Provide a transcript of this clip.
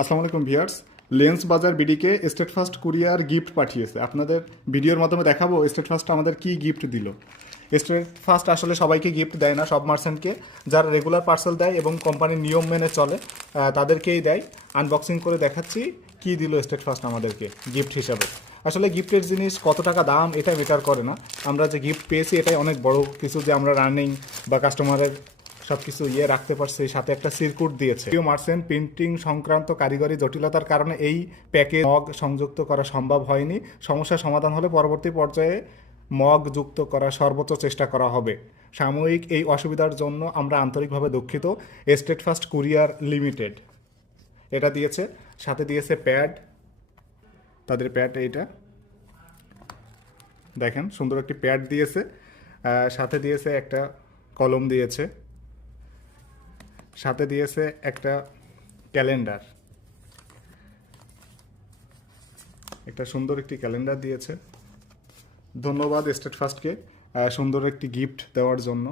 আসসালামু আলাইকুম viewers. Lens বাজার বিডিকে স্টেট ফার্স্ট কুরিয়ার গিফট পাঠিয়েছে। আপনাদের ভিডিওর মাধ্যমে দেখাবো স্টেট ফার্স্ট আমাদের কি গিফট দিল। স্টেট ফার্স্ট আসলে সবাইকে গিফট দেয় না, সব মার্চেন্টকে যারা রেগুলার পার্সেল দেয় এবং কোম্পানির নিয়ম মেনে চলে তাদেরকেই দেয়। আনবক্সিং করে দেখাচ্ছি কি দিল স্টেট ফার্স্ট আমাদেরকে গিফট হিসাবে। আসলে গিফটের জিনিস কত টাকা দাম এটা ম্যাটার করে না, আমরা যে গিফট পেয়েছি এটাই অনেক বড় কিছু, যে আমরা রানিং বা কাস্টমারের সব কিছু রাখতে পারছে। সাথে একটা সিরকুট দিয়েছে। মার্চেন্ট প্রিন্টিং সংক্রান্ত কারিগরি জটিলতার কারণে এই প্যাকেজ মগ সংযুক্ত করা সম্ভব হয়নি। সমস্যার সমাধান হলে পরবর্তী পর্যায়ে মগ যুক্ত করার সর্বোচ্চ চেষ্টা করা হবে। সাময়িক এই অসুবিধার জন্য আমরা আন্তরিকভাবে দুঃখিত। স্টেট ফার্স্ট কুরিয়ার লিমিটেড এটা দিয়েছে। সাথে দিয়েছে প্যাড, তাদের প্যাড এইটা দেখেন, সুন্দর একটি প্যাড দিয়েছে। সাথে দিয়েছে একটা কলম দিয়েছে, সাথে দিয়েছে একটা ক্যালেন্ডার, একটা সুন্দর একটি ক্যালেন্ডার দিয়েছে। ধন্যবাদ স্টেট ফার্স্টকে সুন্দর একটি গিফট দেওয়ার জন্য।